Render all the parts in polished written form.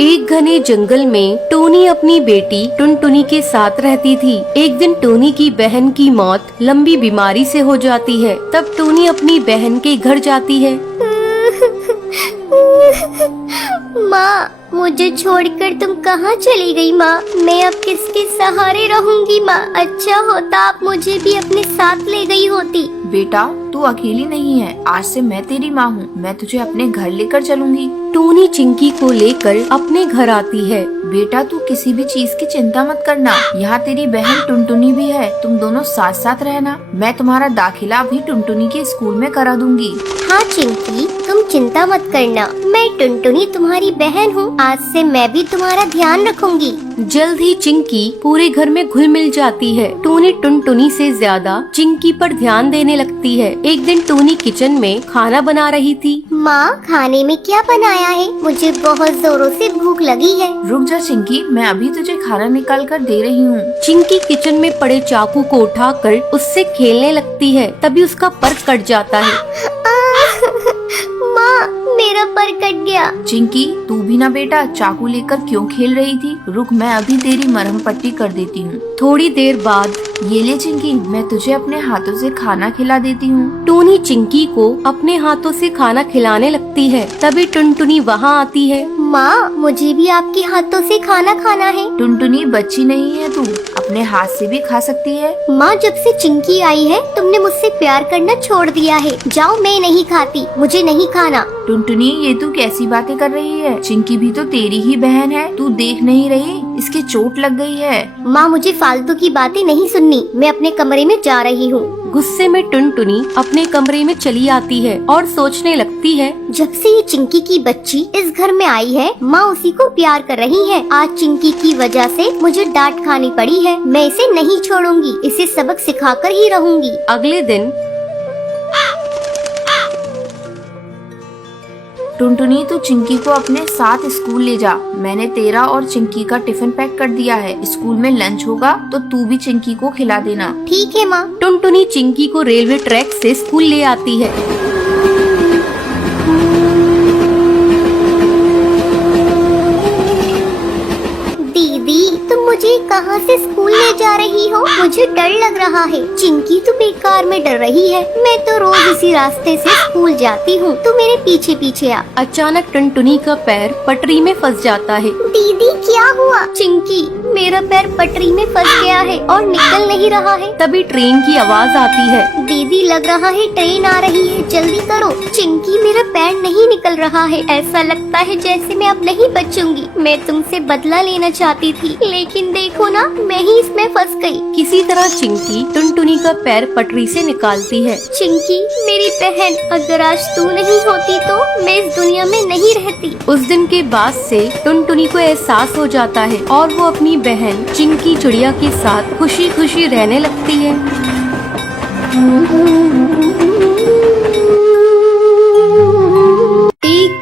एक घने जंगल में टोनी अपनी बेटी टुनटुनी के साथ रहती थी। एक दिन टोनी की बहन की मौत लंबी बीमारी से हो जाती है। तब टोनी अपनी बहन के घर जाती है। माँ, मुझे छोड़कर तुम कहाँ चली गई माँ? मैं अब किसके सहारे रहूंगी माँ? अच्छा होता आप मुझे भी अपने साथ ले गई होती। बेटा, तू अकेली नहीं है। आज से मैं तेरी माँ हूँ। मैं तुझे अपने घर लेकर चलूंगी। टोनी चिंकी को लेकर अपने घर आती है। बेटा, तू किसी भी चीज की चिंता मत करना। यहाँ तेरी बहन टुनटुनी भी है। तुम दोनों साथ साथ रहना। मैं तुम्हारा दाखिला भी टुनटुनी के स्कूल में करा दूंगी। हाँ चिंकी, तुम चिंता मत करना। मैं टुनटुनी तुम्हारी बहन हूँ। आज से मैं भी तुम्हारा ध्यान रखूंगी। जल्द ही चिंकी पूरे घर में घुल मिल जाती है। टोनी टुनटुनी से ज्यादा चिंकी पर ध्यान देने लगती है। एक दिन टोनी किचन में खाना बना रही थी। माँ, खाने में क्या बनाया है? मुझे बहुत जोरों से भूख लगी है। रुक जा चिंकी, मैं अभी तुझे खाना निकाल कर दे रही हूँ। चिंकी किचन में पड़े चाकू को उठाकर उससे खेलने लगती है। तभी उसका पर कट जाता है। माँ, मेरा पर कट गया। चिंकी, तू भी ना बेटा चाकू लेकर क्यों खेल रही थी? रुक, मैं अभी तेरी मरहम पट्टी कर देती हूँ। थोड़ी देर बाद ये ले चिंकी, मैं तुझे अपने हाथों से खाना खिला देती हूँ। टोनी चिंकी को अपने हाथों से खाना खिलाने लगती है। तभी टुनटुनी वहाँ आती है। माँ, मुझे भी आपके हाथों से खाना खाना है। टुनटुनी, बच्ची नहीं है तू, अपने हाथ से भी खा सकती है। माँ, जब से चिंकी आई है तुमने मुझसे प्यार करना छोड़ दिया है। जाओ, मैं नहीं खाती, मुझे नहीं खाना। टुनटुनी, ये तू कैसी बातें कर रही है? चिंकी भी तो तेरी ही बहन है। तू देख नहीं रही इसके चोट लग गई है। माँ, मुझे फालतू की बातें नहीं सुननी। मैं अपने कमरे में जा रही हूँ। गुस्से में टुनटुनी अपने कमरे में चली आती है और सोचने लगती है, जब से ये चिंकी की बच्ची इस घर में आई है, माँ उसी को प्यार कर रही है। आज चिंकी की वजह से मुझे डांट खानी पड़ी है। मैं इसे नहीं छोड़ूंगी, इसे सबक सिखाकर ही रहूंगी। अगले दिन टुनटुनी, तू चिंकी को अपने साथ स्कूल ले जा। मैंने तेरा और चिंकी का टिफिन पैक कर दिया है। स्कूल में लंच होगा तो तू भी चिंकी को खिला देना। ठीक है माँ। टुनटुनी चिंकी को रेलवे ट्रैक से स्कूल ले आती है। मुझे कहाँ से स्कूल ले जा रही हो? मुझे डर लग रहा है। चिंकी तो बेकार में डर रही है। मैं तो रोज इसी रास्ते से स्कूल जाती हूँ। तू मेरे पीछे पीछे आ। अचानक टुनटुनी का पैर पटरी में फंस जाता है। दीदी, क्या हुआ? चिंकी, मेरा पैर पटरी में फंस गया है और निकल नहीं रहा है। तभी ट्रेन की आवाज आती है। दीदी, लग रहा है ट्रेन आ रही है, जल्दी करो। चिंकी, मेरा पैर नहीं निकल रहा है। ऐसा लगता है जैसे मैं अब नहीं बचूंगी। मैं तुमसे बदला लेना चाहती थी, लेकिन देखो ना, मैं ही इसमें फंस गई। किसी तरह चिंकी टुनटुनी का पैर पटरी से निकालती है। चिंकी, मेरी बहन, अगर आज तू नहीं होती तो मैं इस दुनिया में नहीं रहती। उस दिन के बाद से टुनटुनी को एहसास हो जाता है और वो अपनी बहन चिंकी चिड़िया के साथ खुशी खुशी रहने लगती है।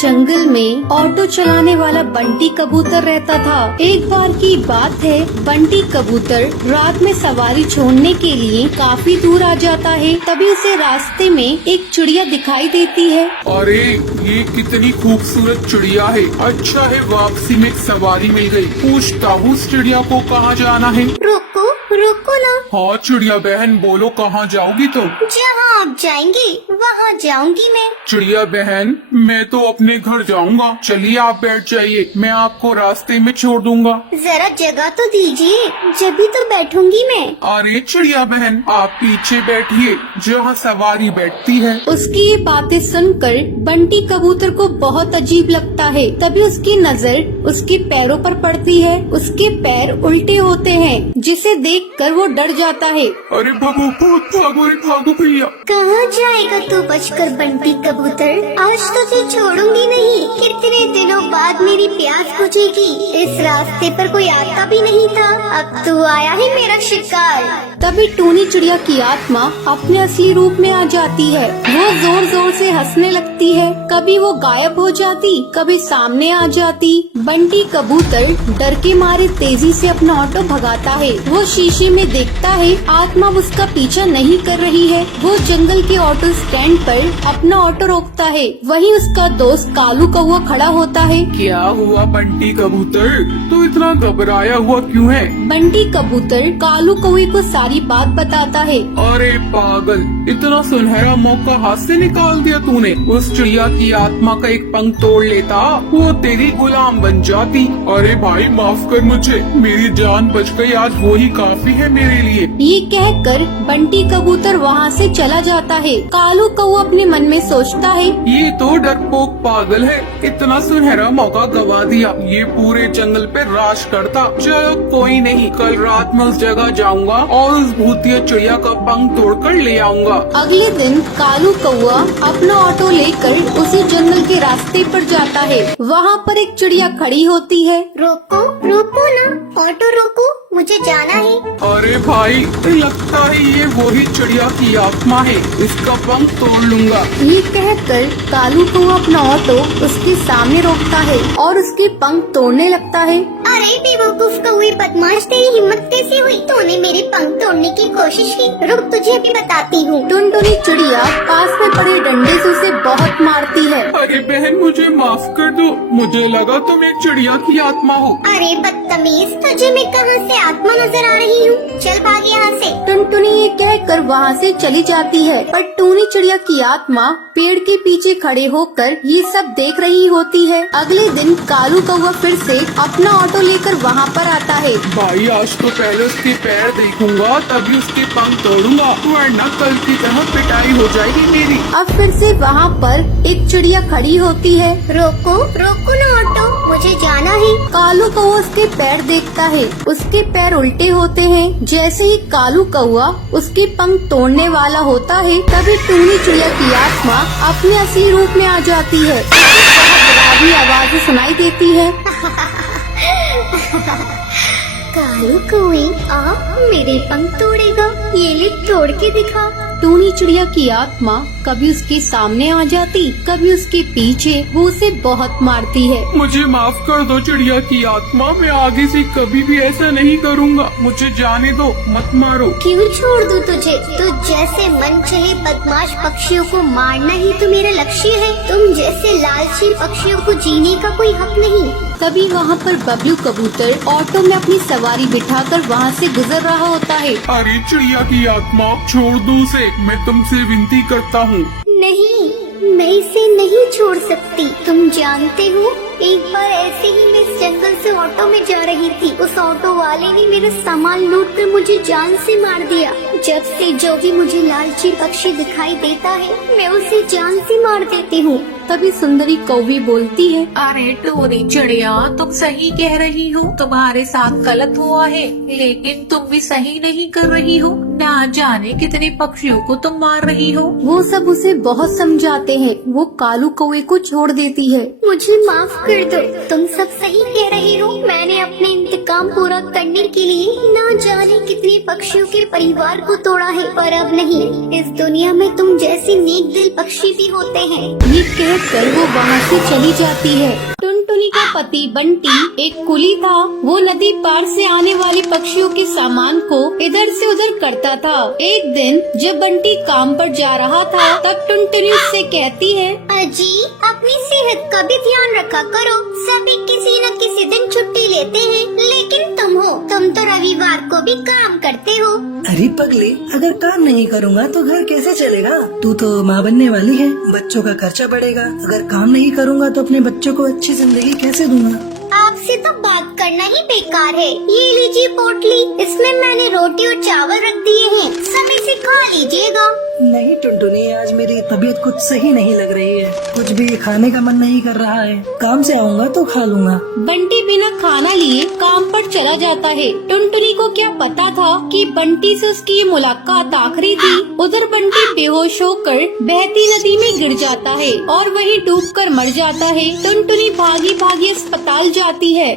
जंगल में ऑटो चलाने वाला बंटी कबूतर रहता था। एक बार की बात है, बंटी कबूतर रात में सवारी छोड़ने के लिए काफी दूर आ जाता है। तभी उसे रास्ते में एक चिड़िया दिखाई देती है। अरे, ये कितनी खूबसूरत चिड़िया है। अच्छा है, वापसी में सवारी मिल गई। पूछता हूँ उस चिड़िया को कहाँ जाना है। रुको रुको ना। हाँ चिड़िया बहन, बोलो कहाँ जाओगी तुम? जहाँ आप जाएंगे वहाँ जाऊंगी मैं। चिड़िया बहन, मैं तो अपने घर जाऊंगा। चलिए आप बैठ जाइए, मैं आपको रास्ते में छोड़ दूंगा। जरा जगह तो दीजिए, जब भी तो बैठूंगी मैं। अरे चिड़िया बहन, आप पीछे बैठिए जहाँ सवारी बैठती है। उसकी ये बातें सुनकर बंटी कबूतर को बहुत अजीब लगता है। तभी उसकी नजर उसके पैरों पर पड़ती है। उसके पैर उल्टे होते हैं, जिसे देखकर वो डर जाता है। अरे भागो भागो, अरे भागो भैया। कहाँ जाएगा तू बचकर बंटी कबूतर? आज तुझे छोड़ूंगी नहीं। कितने दिनों बाद मेरी प्यास बुझेगी। इस रास्ते पर कोई आता भी नहीं था, अब तू आया है मेरा शिकार। तभी टूनी चिड़िया की आत्मा अपने असली रूप में आ जाती है। वो जोर जोर से हंसने लगती है। कभी वो गायब हो जाती, कभी सामने आ जाती। बंटी कबूतर डर के मारे तेजी से अपना ऑटो भगाता है। वो शीशे में देखता है आत्मा उसका पीछा नहीं कर रही है। वो जंगल के ऑटो स्टैंड स्टैंड पर अपना ऑटो रोकता है। वहीं उसका दोस्त कालू कौवा खड़ा होता है। क्या हुआ बंटी कबूतर, तू इतना घबराया हुआ क्यों है? बंटी कबूतर कालू कौवे को सारी बात बताता है। अरे पागल, इतना सुनहरा मौका हाथ से निकाल दिया तूने। उस चिड़िया की आत्मा का एक पंख तोड़ लेता, वो तेरी गुलाम बन जाती। अरे भाई माफ कर मुझे, मेरी जान बच गई, आज वो ही काफी है मेरे लिए। ये कहकर बंटी कबूतर वहाँ से चला जाता है। कालू कौवा अपने मन में सोचता है, ये तो डरपोक पागल है, इतना सुनहरा मौका गवा दिया। ये पूरे जंगल पे राज करता। चलो कोई नहीं, कल रात में उस जगह जाऊंगा और उस भूतिया चिड़िया का पंख तोड़कर ले आऊंगा। अगले दिन कालू कौवा अपना ऑटो लेकर उसी जंगल के रास्ते पर जाता है। वहाँ पर एक चिड़िया खड़ी होती है। रोको रोको ना, ऑटो रोको, मुझे जाना है। अरे भाई, लगता है ये वही चिड़िया की आत्मा है, इसका पंख तोड़ लूंगा। ये कहकर कालू कौवा अपना ऑटो उसके सामने रोकता है और उसके पंख तोड़ने लगता है। अरे बेवकूफ कौवे बदमाश, तेरी हिम्मत कैसे हुई? तूने मेरे पंख तोड़ने की कोशिश की। रुक, तुझे अभी बताती हूँ। टुनटुनी चिड़िया पास में पड़े डंडे से उसे बहुत मारती है। अरे बहन, मुझे माफ कर दो, मुझे लगा तुम एक चिड़िया की आत्मा हो। अरे बदतमीज, तुझे मैं कहाँ से आत्मा नजर आ रही हूँ? चल भाग यहाँ से। टुनटुनी ये कहकर वहाँ से चली जाती है, पर टूनी चिड़िया की आत्मा पेड़ के पीछे खड़े होकर ये सब देख रही होती है। अगले दिन कालू कौवा फिर से अपना ऑटो लेकर वहाँ पर आता है। भाई आज तो पहले उसके पैर देखूंगा, तभी उसके पंख तोड़ूंगा, वरना कल की तरह पिटाई हो जाएगी मेरी। अब फिर से वहाँ पर एक चिड़िया खड़ी होती है। रोको रोको ना ऑटो, मुझे जाना है। कालू कौवा उसके पैर देखता है, उसके पैर उल्टे होते हैं। जैसे ही कालू कौवा उसके पंख तोड़ने वाला होता है, तभी टूनी चिड़िया की आत्मा अपने असली रूप में आ जाती है। बहुत डरावनी आवाज़ें सुनाई देती है। कालू कौवे, आप मेरे पंख तोड़ेगा? ये ले तोड़ के दिखा। टूनी चिड़िया की आत्मा कभी उसके सामने आ जाती, कभी उसके पीछे। वो उसे बहुत मारती है। मुझे माफ कर दो चिड़िया की आत्मा, मैं आगे से कभी भी ऐसा नहीं करूँगा। मुझे जाने दो, मत मारो। क्यों छोड़ दूं तुझे? तू जैसे मन चाहे बदमाश पक्षियों को मारना ही तो मेरा लक्ष्य है। तुम जैसे लालची पक्षियों को जीने का कोई हक नहीं। तभी वहाँ पर बबलू कबूतर ऑटो में अपनी सवारी बिठाकर वहाँ से गुजर रहा होता है। अरे चिड़िया की आत्मा, छोड़ दो उसे, मैं तुमसे विनती करता हूँ। नहीं, मैं इसे नहीं छोड़ सकती। तुम जानते हो, एक बार ऐसे ही मैं इस जंगल से ऑटो में जा रही थी। उस ऑटो वाले ने मेरा सामान लूट कर मुझे जान से मार दिया। जब से जो भी मुझे लालची पक्षी दिखाई देता है, मैं उसे जान से मार देती हूँ। तभी सुंदरी कौवी बोलती है, अरे टूनी चिड़िया, तुम सही कह रही हो, तुम्हारे साथ गलत हुआ है, लेकिन तुम भी सही नहीं कर रही हो। ना जाने कितने पक्षियों को तुम मार रही हो। वो सब उसे बहुत समझाते हैं। वो कालू कौवे को छोड़ देती है। मुझे माफ कर दो, तुम सब सही कह रही हो। मैंने अपने इंतकाम पूरा करने के लिए ना जाने कितने पक्षियों के परिवार को तोड़ा है, पर अब नहीं। इस दुनिया में तुम जैसे नेक दिल पक्षी भी होते हैं। ये कहकर वो वहाँ से चली जाती है। टुनटुनी का पति बंटी एक कुली था। वो नदी पार से आने वाले पक्षियों के सामान को इधर से उधर करता था। एक दिन जब बंटी काम पर जा रहा था, तब टुनटुनी उससे कहती है, अजी, अपनी सेहत का भी ध्यान रखा करो। सभी किसी न किसी दिन छुट्टी लेते हैं, लेकिन तुम तो रविवार को भी काम करते हो। अरे पगली, अगर काम नहीं करूँगा तो घर कैसे चलेगा? तू तो माँ बनने वाली है, बच्चों का खर्चा बढ़ेगा। अगर काम नहीं करूँगा तो अपने बच्चों को अच्छी जिंदगी कैसे दूंगा? आपसे तो बात करना ही बेकार है। ये लीजिए पोटली, इसमें मैंने रोटी और चावल रख दिए हैं, समय से खा लीजिएगा। नहीं टुनटुनी, आज मेरी तबीयत कुछ सही नहीं लग रही है, कुछ भी खाने का मन नहीं कर रहा है। काम से आऊँगा तो खा लूँगा। बंटी बिना खाना लिए काम पर चला जाता है। टुनटुनी को क्या पता था कि बंटी से उसकी ये मुलाकात आखिरी थी। उधर बंटी बेहोश होकर बहती नदी में गिर जाता है और वहीं डूबकर मर जाता है। टुनटुनी भागी भागी अस्पताल जाती है।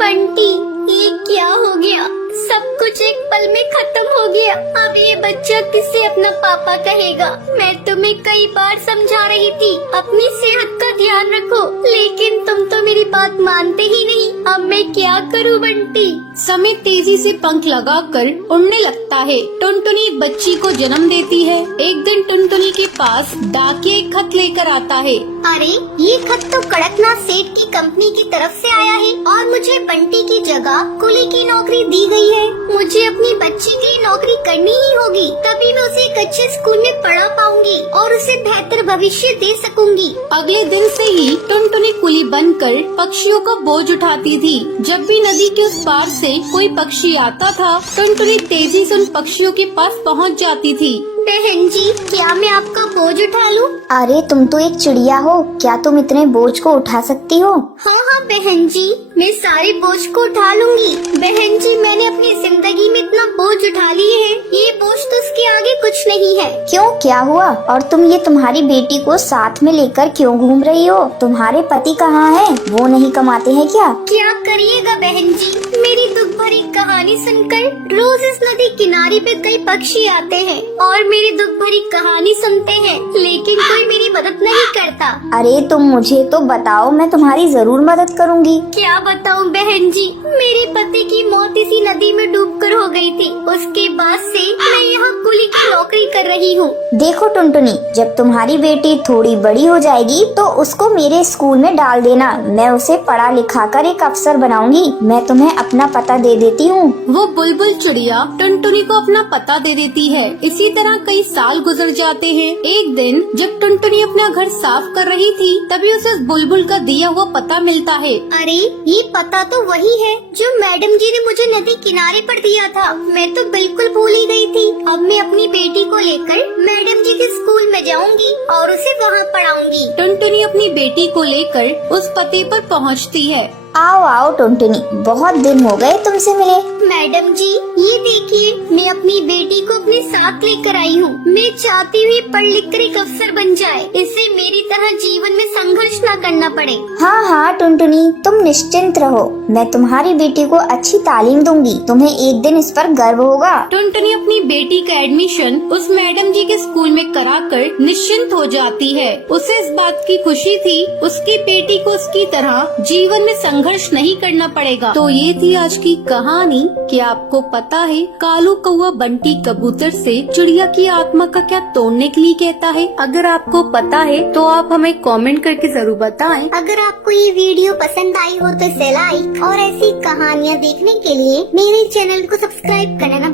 बंटी, ये क्या हो गया? सब कुछ एक पल में खत्म हो गया। अब ये बच्चा किसे अपना पापा कहेगा? मैं तुम्हें कई बार समझा रही थी, अपनी सेहत का ध्यान रखो, लेकिन तुम तो मेरी बात मानते ही नहीं। अब मैं क्या करूँ बंटी? समय तेजी से पंख लगाकर उड़ने लगता है। टुनटुनी एक बच्ची को जन्म देती है। एक दिन टुनटुनी के पास डाकिया एक खत लेकर आता है। अरे ये खत तो कड़कनाथ सेठ की कंपनी की तरफ से आया है और मुझे बंटी की जगह कुली की नौकरी दी गई है। मुझे अपनी बच्ची के लिए नौकरी करनी ही होगी, तभी मैं उसे एक अच्छे स्कूल में पढ़ा पाऊंगी और उसे बेहतर भविष्य दे सकूंगी। अगले दिन से ही टुनटुनी कुली बनकर पक्षियों का बोझ उठाती थी। जब भी नदी के उस पार से कोई पक्षी आता था, टुनटुनी तेजी से उन पक्षियों के पास पहुंच जाती थी। बहन जी, क्या मैं आपका बोझ उठा लूं? अरे तुम तो एक चिड़िया हो, क्या तुम इतने बोझ को उठा सकती हो? हाँ हाँ बहन जी, मैं सारे बोझ को उठा लूंगी। बहन जी, मैंने अपनी जिंदगी में इतना बोझ उठा लिए है, ये बोझ तो उसके आगे कुछ नहीं है। क्यों, क्या हुआ? और तुम ये तुम्हारी बेटी को साथ में लेकर क्यों घूम रही हो? तुम्हारे पति कहाँ हैं? वो नहीं कमाते हैं क्या? क्या करिएगा बहन जी, मेरी दुख भरी कहानी सुनकर रोज इस नदी किनारे पे कई पक्षी आते हैं और मेरी दुख भरी कहानी सुनते हैं, लेकिन कोई मेरी मदद नहीं करता। अरे तुम मुझे तो बताओ, मैं तुम्हारी जरूर मदद करूंगी। क्या बताऊं बहन जी, मेरे पति की मौत इसी नदी में डूबकर हो गई थी। उसके बाद से मैं यहाँ कुली की नौकरी कर रही हूँ। देखो टुनटुनी, जब तुम्हारी बेटी थोड़ी बड़ी हो जाएगी तो उसको मेरे स्कूल में डाल देना। मैं उसे पढ़ा लिखा कर एक अफसर बनाऊंगी। मैं तुम्हें अपना पता दे देती हूँ। वो बुलबुल चिड़िया टुनटुनी को अपना पता दे देती है। इसी तरह कई साल गुजर जाते हैं। एक दिन जब टुनटुनी अपना घर साफ कर रही थी, तभी उसे उस बुलबुल का दिया हुआ पता मिलता है। अरे ये पता तो वही है जो मैडम जी ने मुझे नदी किनारे पर दिया था। मैं तो बिल्कुल भूल ही गई थी। अब मैं अपनी बेटी को लेकर मैडम जी के स्कूल में जाऊंगी और उसे वहाँ पढ़ाऊंगी। टुनटुनी अपनी बेटी को लेकर उस पते पर पहुँचती है। आओ आओ टुनटुनी, बहुत दिन हो गए तुमसे मिले। मैडम जी, ये देखिए, मैं अपनी बेटी को अपने साथ लेकर आई हूँ। मैं चाहती हुई पढ़ लिख कर एक अफसर बन जाए, इससे मेरी तरह जीवन में संघर्ष न करना पड़े। हाँ हाँ टुनटुनी, तुम निश्चिंत रहो, मैं तुम्हारी बेटी को अच्छी तालीम दूंगी। तुम्हें एक दिन इस पर गर्व होगा। टुनटुनी अपनी बेटी का एडमिशन उस मैडम जी के स्कूल में कराकर निश्चिंत हो जाती है। उसे इस बात की खुशी थी, उसकी बेटी को उसकी तरह जीवन में संघर्ष नहीं करना पड़ेगा। तो ये थी आज की कहानी। क्या आपको पता है कालू कौवा बंटी कबूतर से चिड़िया की आत्मा का क्या तोड़ने के लिए कहता है? अगर आपको पता है तो आप हमें कमेंट करके जरूर बताएं। अगर आपको ये वीडियो पसंद आई हो तो इसे लाइक और ऐसी कहानियाँ देखने के लिए मेरे चैनल को सब्सक्राइब करना